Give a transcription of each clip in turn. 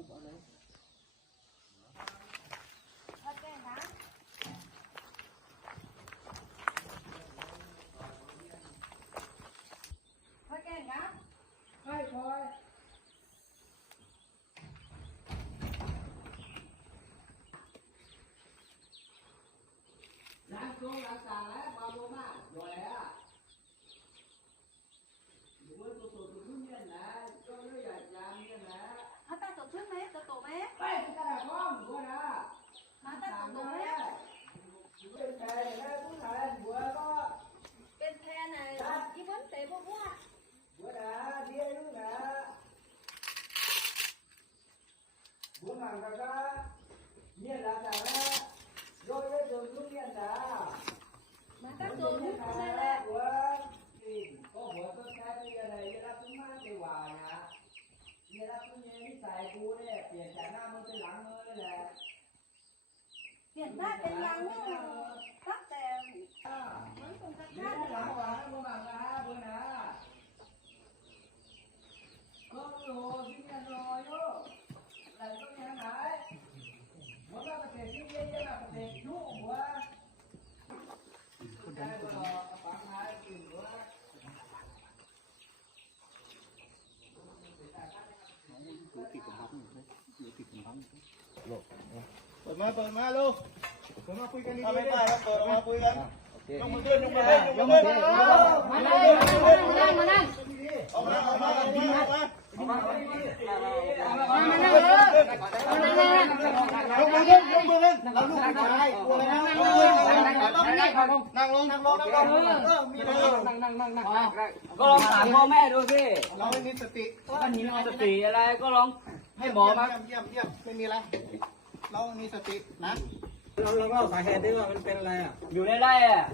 Kuba, no? 不难的啦，念难的啦，若越走越简单。马上走出来啦！我听，我我说开的越来越拉不慢的话呀，越拉不念你再多嘞，变大那么是啷个的嘞？变大变啷个？大点。啊。ีของเขาอยู่ด้วยมีสีของเขาอยู่ด้วยหลบเปิดมาเปิดมาลูกเปิดมาคุยกันดีๆไม่ได้ครับเปิดมาคุยกันยกมือขึ้นยกมือขึ้นยกมือขึ้นมานั่นมานั่นออกมาออกมาออกมาออกมานั่งลงนั่งลงนั่งลงนั่งนั่งนั่งนั่งก็ลองถามพ่อแม่ดูสิเราไม่มีสติถ้ามีสติอะไร ก็ลองให้หมอมาเยี่ยมเยี่ยมไม่มีอะไรเรามีสตินะเราเราสาเหตุได้ว่ามันเป็นอะไรอ่ะอยู่ได้ได้อ่ะ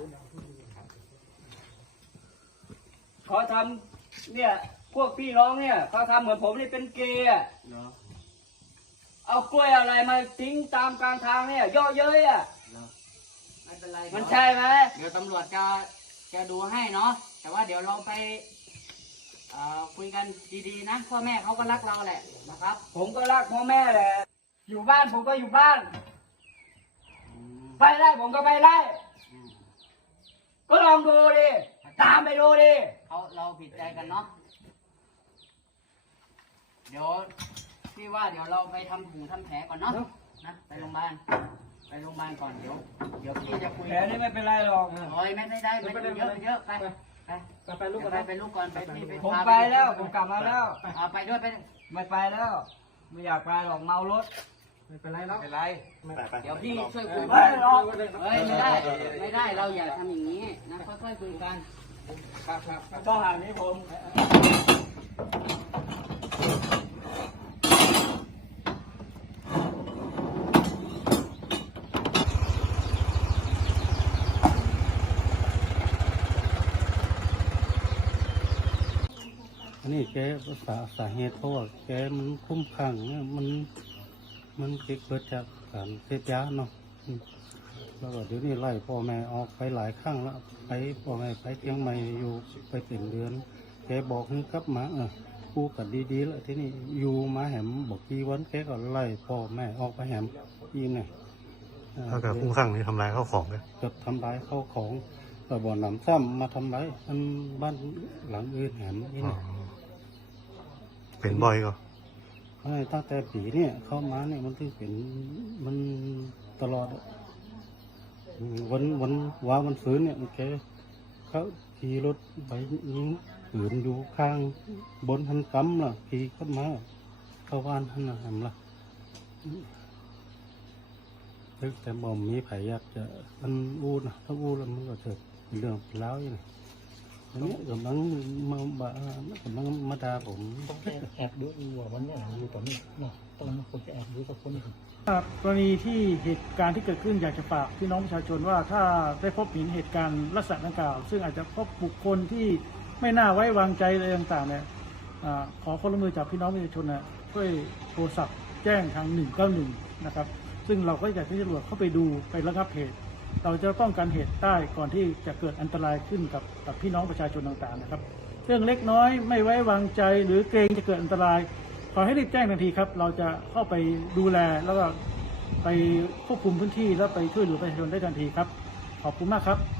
เขาทำเนี่ยพวกพี่ร้องเนี่ยเขาทำเหมือนผมนี่เป็นเกย์เอากล้วยอะไรมาทิ้งตามกลางทางเนี่ยเยอะเยอะอ่ะมมันใช่ไหมเดี๋ยวตำรวจจะจะดูให้เนาะ แต่ว่าเดี๋ยวเราไป คุยกันดีๆนะ พ่อแม่เขาก็รักเราแหละนะครับ ผมก็รักพ่อแม่แหละ อยู่บ้านผมก็อยู่บ้าน ไปได้ผมก็ไปได้ก็ลองดูดิตามไปดูดิเขาเราผิดใจกันเนาะ เดี๋ยวพี่ว่าเดี๋ยวเราไปทำหูทำแผลก่อนเนาะ นะไปโรงพยาบาลไปโรงพยาบาลก่อนเดี๋ยวเดี๋ยวพี่จะคุยแผลนี่ไม่เป็นไรหรอกโอ้ยไม่ได้ไม่เป็นไรเยอะไปไปไปลูกก่อนไปลูกก่อนไปพี่ไปผมไปแล้วผมกลับมาแล้วเอาไปด้วยไปไม่ไปแล้วไม่อยากไปหรอกเมารถไม่เป็นไรแล้วเป็นไรเดี๋ยวพี่ช่วยคุยกันไม่ได้ไม่ได้เราอย่าทำอย่างนี้นะค่อยๆคุยกันครับครับก็องหานี้ผมนี่แกสาสาเหตุเพราะว่าแกมันคุ้มขังเนี่ยมันมันเกิดจากสารเสพยาเนาะแล้วก็เดี๋ยวนี้ไล่พ่อแม่ออกไปหลายครั้งแล้ว ไปพ่อแม่ไปเชียงใหม่อยู่ไปเป็นเดือน แกบอกให้กลับมาเออกูกับดีๆแล้วที่นี่อยู่มาแหมบอกกี่วันแกก็ไล่พ่อแม่ออกไปแหมยี่น่ยถ้าเกิดคุ้มขัางนี่ทำลายข้าของเลยเกิดทำลายข้าของแต่บ่อน้ำซ้ำมาทำลายบ้านหลังอื่นแหมยี่น่ะเป็นบ่อยก็ใช่ตั้งแต่ปีเนี่ยเข้ามาเนี่ยมันที่เป็น มันตลอด วันวันว่าวันฟื้นเนี่ยมันแคเขาขี่รถไปนี้เฝินอยู่ข้าง บนทันกำล่ะขี่เข้ามา เข้าบ้านท่านทำล่ะแต่บ่มีไผ่ยากจะมันอู้นะถ้าอู้แล้วมันก็เกิดเรื่องแล้วอย่างนี้ตรงนี้กมาบ้ากผมแอบดูหัววันนี้อยู่ตอนนี้ตอนนี้คนจะแอบดูสักคนหนึ่งกรณีที่เหตุการณ์ที่เกิดขึ้นอยากจะฝากพี่น้องประชาชนว่าถ้าได้พบเห็นเหตุการณ์ลักษณะดังกล่าว ซึ่งอาจจะพบบุคคลที่ไม่น่าไว้วางใจอะไรต่างๆเนี่ยขอความร่วมมือจากพี่น้องประชาชนนะช่วยโทรศัพท์แจ้งทางหนึ่งเก้าหนึ่งนะครับซึ่งเราก็จะให้ตำรวจเข้าไปดูไประงับเหตุเราจะป้องกันเหตุใต้ก่อนที่จะเกิดอันตรายขึ้นกับกับพี่น้องประชาชนต่างๆ นะครับ เรื่องเล็กน้อยไม่ไว้วางใจ หรือเกรงจะเกิดอันตราย ขอให้รีบแจ้งทันทีครับ เราจะเข้าไปดูแลแล้วก็ไปควบคุมพื้นที่ แล้วไปช่วยเหลือประชาชนได้ทันทีครับ ขอบคุณมากครับ